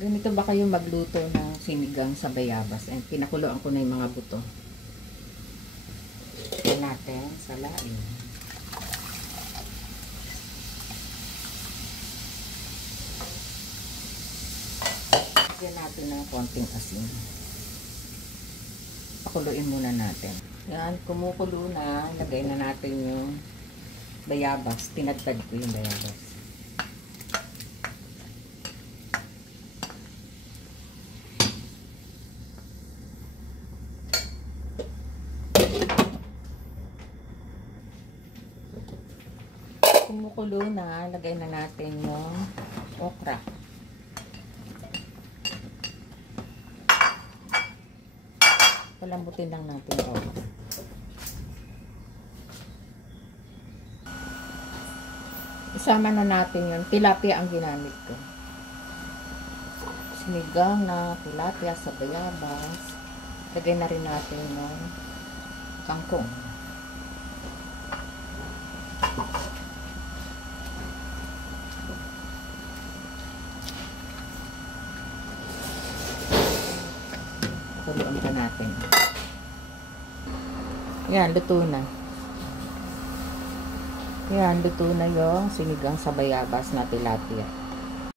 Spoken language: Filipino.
Ganito ba kayo magluto ng sinigang sa bayabas? And pinakuluan ko na yung mga buto. Yan natin sa laing. Lagyan natin ng konting asin. Pakuluin muna natin. Yan, kumukulo na. Lagay na natin yung bayabas. Tinadtad ko yung bayabas. Kumukulo na, lagay na natin yung okra. Palambutin lang natin yung okra. Isama na natin yun. Tilapia ang ginamit ko. Sinigang na tilapia sa bayabas. Lagay na rin natin yung kangkong. Pakuluan pa natin. Yan, luto na. Yan, luto na yung sinigang sa bayabas na tilapia.